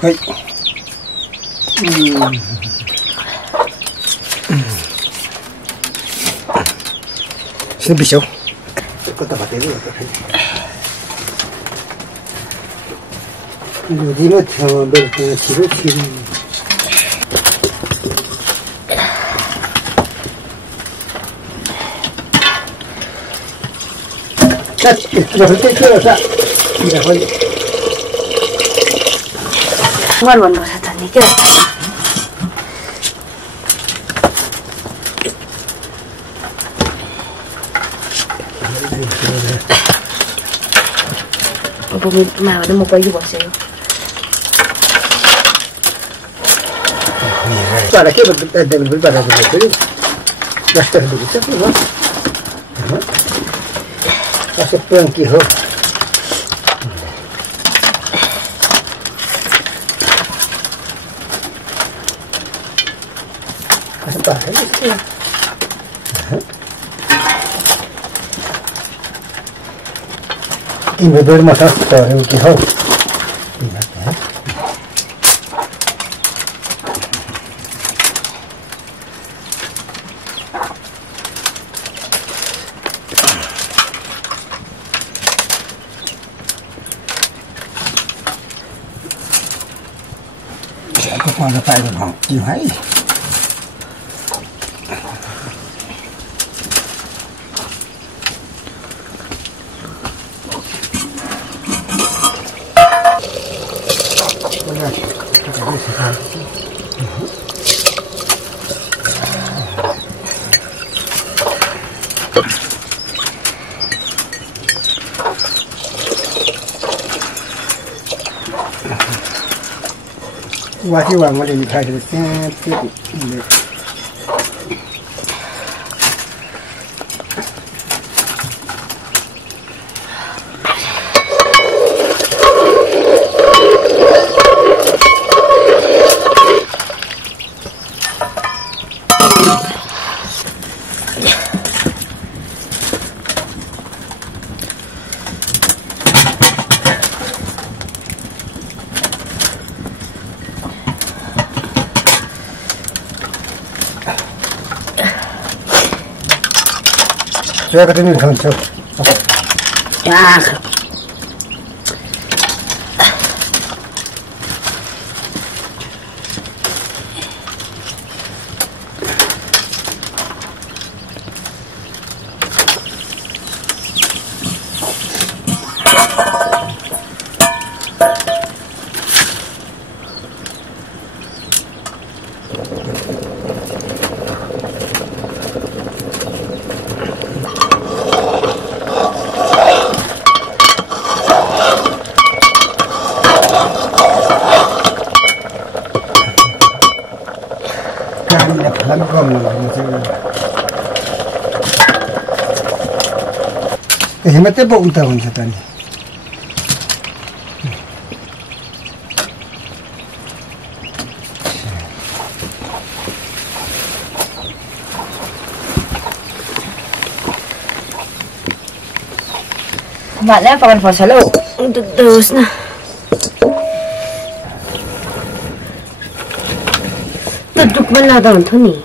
Quay. Xin bị xấu. Có tập thế rồi tôi thấy. Điều gì mà theo được chỉ được thì Cắt, rồi cái chưa ra. Đi ra thôi. Ngon luôn rồi thật đấy kìa. Bumi mà nó một quay vô xíu. Para qué para que gastar de eso, ¿no? Hace tranquilo. Y me duermo hasta el quijón. Có con nó phải học chịu hay. Quaที่วางมาเลยใครจะแก้ที่เลย Saya katanya langsung. Ya. Hematnya bau entah macam tadi. Bạn pakai puasa lo untuk terus nah. Duduk mana daun tu ni?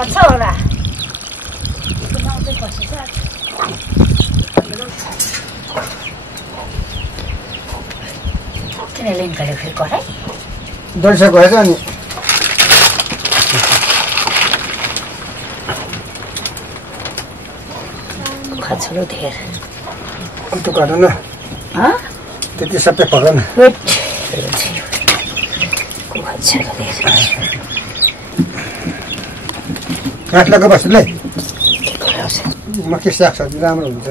पर्छ होला किन लिन गरे फेरि कराई दर्शक भएछ अनि खचरो धेर त्यो काट न त्यति सबै फल न काठ लगा बस्नुलाई मकै सागसब्जी राम्रो हुन्छ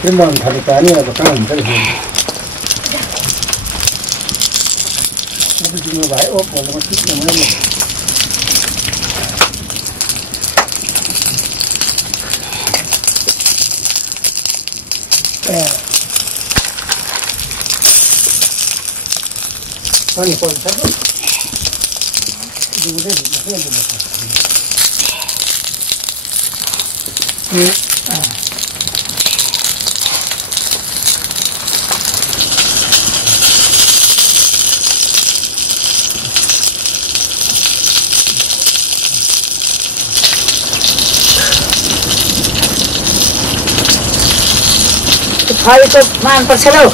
त्यो मन थाले पानी अब कहाँ हुन्छ दिनु भयो ओ फलमा टिप्न मैले पानी पर्छ फलको मान पर्छ लौ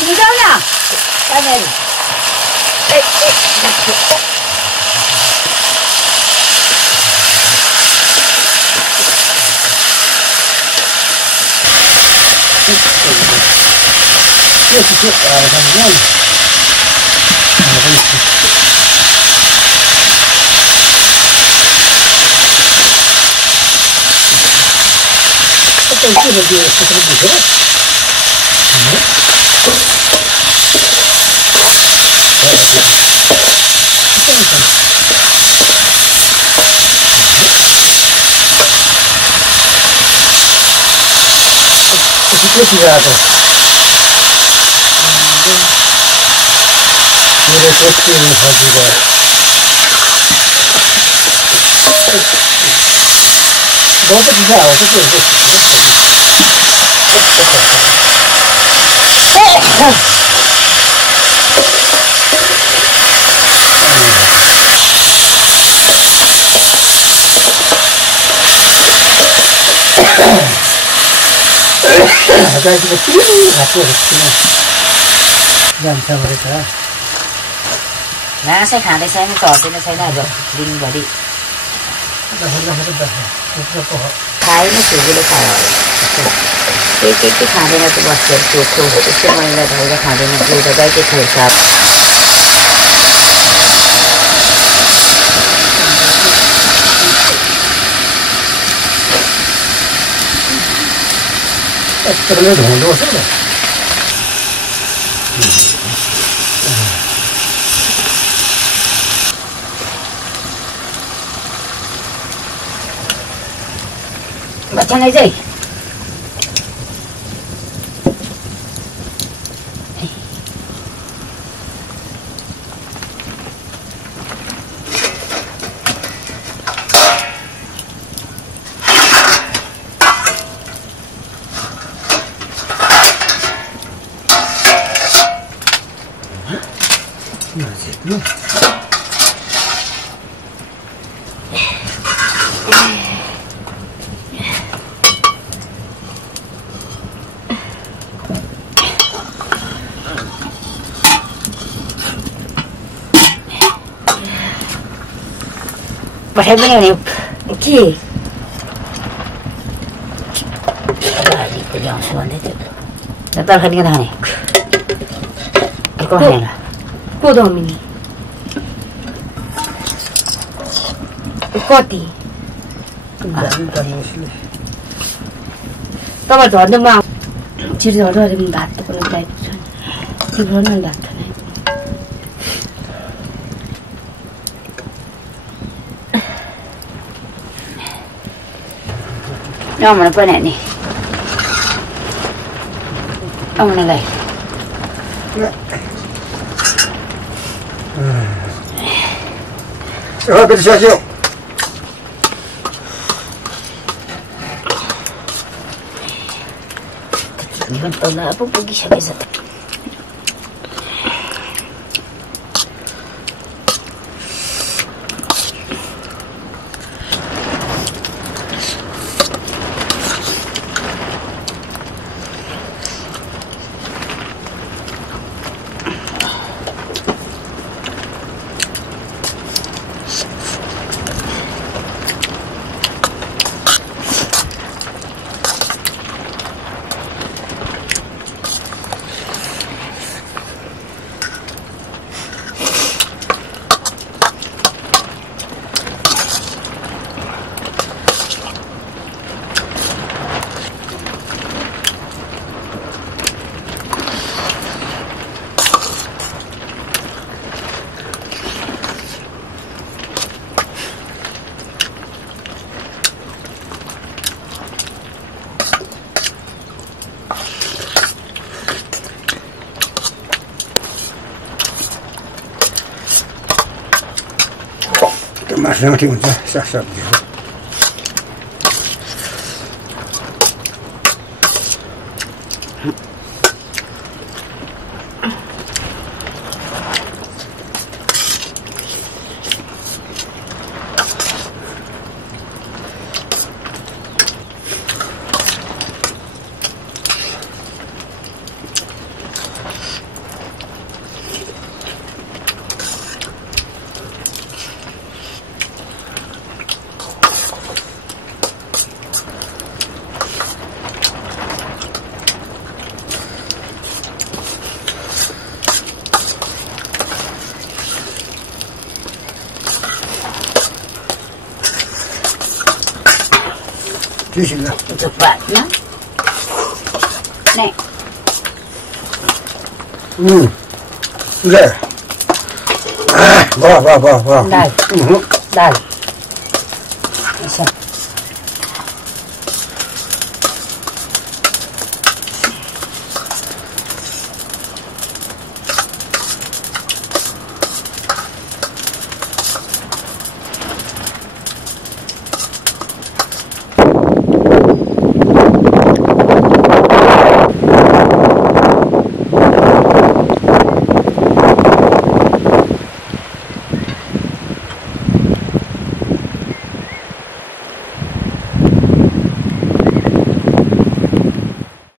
Ini daw na. Panel. Nasi खाँदै छैन चढ्दैन छैन आज दिनभरि खाएन छुर्गीले खायो के खाँदैन त बस्छ चोखो यस्तो मैला धोएर खाँदैन एउटा गाईकै खोर्छ terus dulu sudah. Baca aja. Pakai begini, oke. Lagi pegang suan itu. Letak kan kita ni. Kau ni lah. Kau dah mini. Kau ti. Tahu tu ada mana? Ciri orang ada minat tu kalau tak itu. Ciri orang minat tu. Yang mana pun ni? Yang mana lagi? Oh, betul. Ikan tola apa pergi siapa satu? Masih macam tu, sah-sah je. Sila. Cepat na. Nek. Dah. Wah. Dal. Dal.